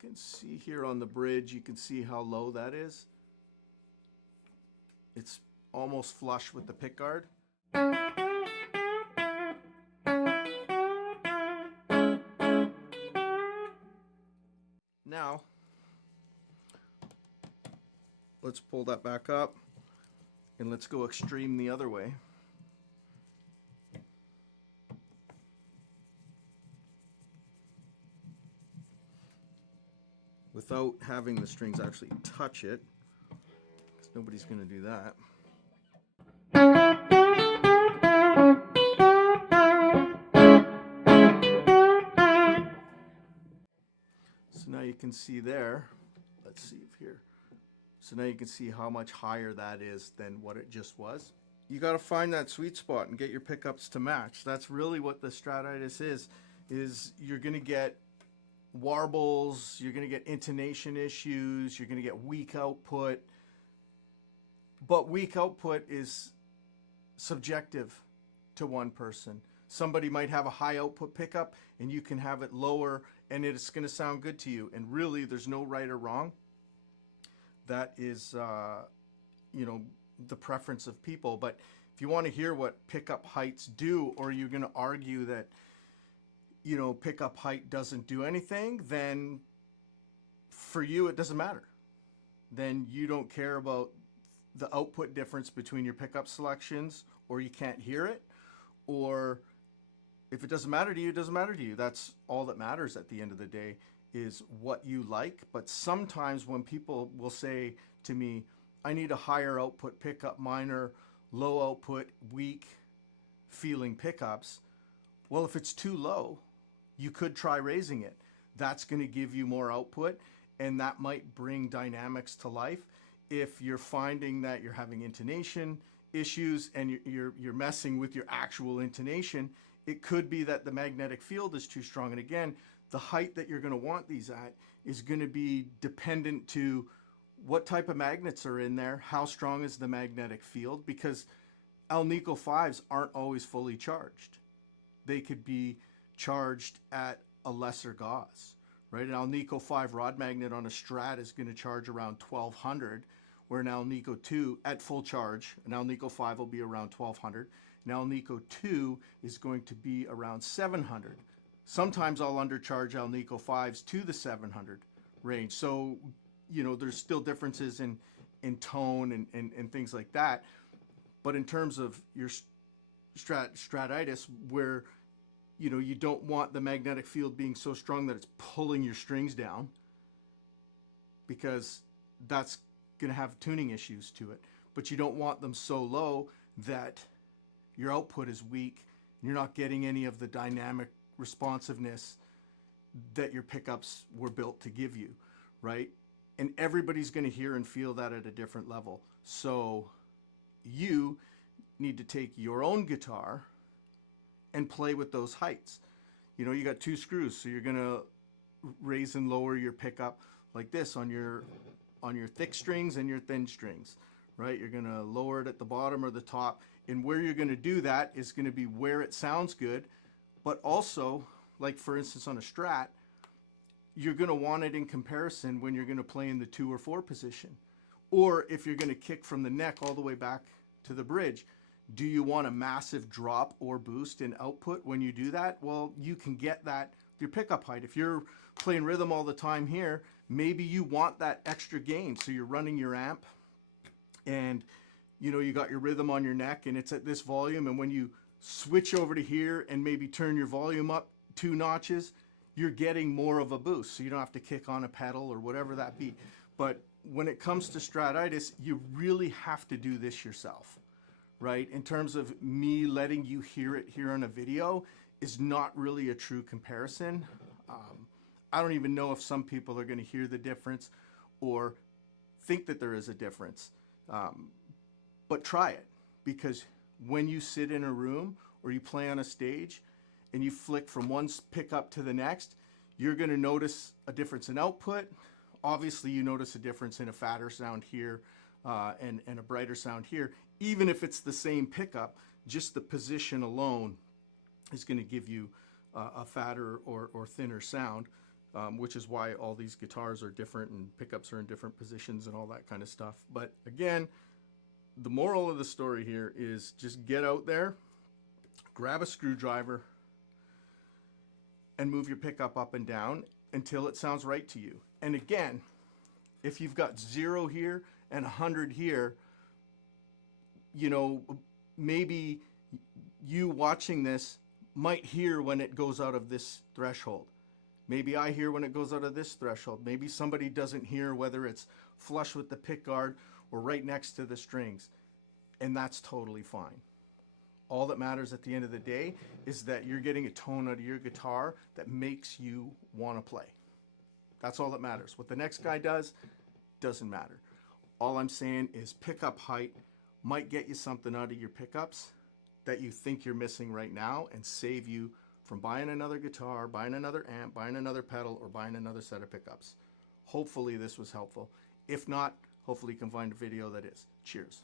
can see here on the bridge, you can see how low that is. It's almost flush with the pickguard. Now, let's pull that back up and let's go extreme the other way. Without having the strings actually touch it, because nobody's going to do that. So now you can see there, let's see if here. So now you can see how much higher that is than what it just was. You got to find that sweet spot and get your pickups to match. That's really what the Stratitis is you're going to get warbles, you're going to get intonation issues, you're going to get weak output. But weak output is subjective to one person. Somebody might have a high output pickup and you can have it lower and it's going to sound good to you. And really, there's no right or wrong. That is, you know, the preference of people. But if you want to hear what pickup heights do, or you're going to argue that, you know, pickup height doesn't do anything, then for you, it doesn't matter. Then you don't care about the output difference between your pickup selections, or you can't hear it, or if it doesn't matter to you, it doesn't matter to you. That's all that matters at the end of the day, is what you like. But sometimes when people will say to me, I need a higher output pickup, minor, low output, weak feeling pickups. Well, if it's too low, you could try raising it. That's going to give you more output, and that might bring dynamics to life. If you're finding that you're having intonation issues and you're messing with your actual intonation, it could be that the magnetic field is too strong. And again, the height that you're going to want these at is going to be dependent to what type of magnets are in there, how strong is the magnetic field, because Alnico 5s aren't always fully charged. They could be charged at a lesser gauze, right? An Alnico 5 rod magnet on a Strat is going to charge around 1200, where an Alnico 2 at full charge, an Alnico 5 will be around 1200. An Alnico 2 is going to be around 700. Sometimes I'll undercharge Alnico 5s to the 700 range. So, you know, there's still differences in tone and things like that. But in terms of your Stratitis, where, you know, you don't want the magnetic field being so strong that it's pulling your strings down, because that's going to have tuning issues to it. But you don't want them so low that your output is weak. You're not getting any of the dynamic responsiveness that your pickups were built to give you, right? And everybody's going to hear and feel that at a different level. So you need to take your own guitar and play with those heights. You know, you got two screws, so you're going to raise and lower your pickup like this on your thick strings and your thin strings, right? You're going to lower it at the bottom or the top. And where you're going to do that is going to be where it sounds good, but also, like for instance on a Strat, you're going to want it in comparison when you're going to play in the 2 or 4 position. Or if you're going to kick from the neck all the way back to the bridge, do you want a massive drop or boost in output when you do that? Well, you can get that with your pickup height. If you're playing rhythm all the time here, maybe you want that extra gain. So you're running your amp and, you know, you got your rhythm on your neck and it's at this volume. And when you switch over to here and maybe turn your volume up 2 notches, you're getting more of a boost. So you don't have to kick on a pedal or whatever that be. But when it comes to Stratitis, you really have to do this yourself, right? In terms of me letting you hear it here on a video is not really a true comparison. I don't even know if some people are going to hear the difference or think that there is a difference. But try it, because when you sit in a room or you play on a stage and you flick from one pickup to the next, you're going to notice a difference in output. Obviously, you notice a difference in a fatter sound here and a brighter sound here. Even if it's the same pickup, just the position alone is going to give you a fatter or thinner sound. which is why all these guitars are different and pickups are in different positions and all that kind of stuff. But again, the moral of the story here is just get out there, grab a screwdriver, and move your pickup up and down until it sounds right to you. And again, if you've got 0 here and 100 here, you know, maybe you watching this might hear when it goes out of this threshold. Maybe I hear when it goes out of this threshold. Maybe somebody doesn't hear whether it's flush with the pick guard or right next to the strings. And that's totally fine. All that matters at the end of the day is that you're getting a tone out of your guitar that makes you want to play. That's all that matters. What the next guy does doesn't matter. All I'm saying is pickup height might get you something out of your pickups that you think you're missing right now and save you from buying another guitar, buying another amp, buying another pedal, or buying another set of pickups. Hopefully this was helpful. If not, hopefully you can find a video that is. Cheers.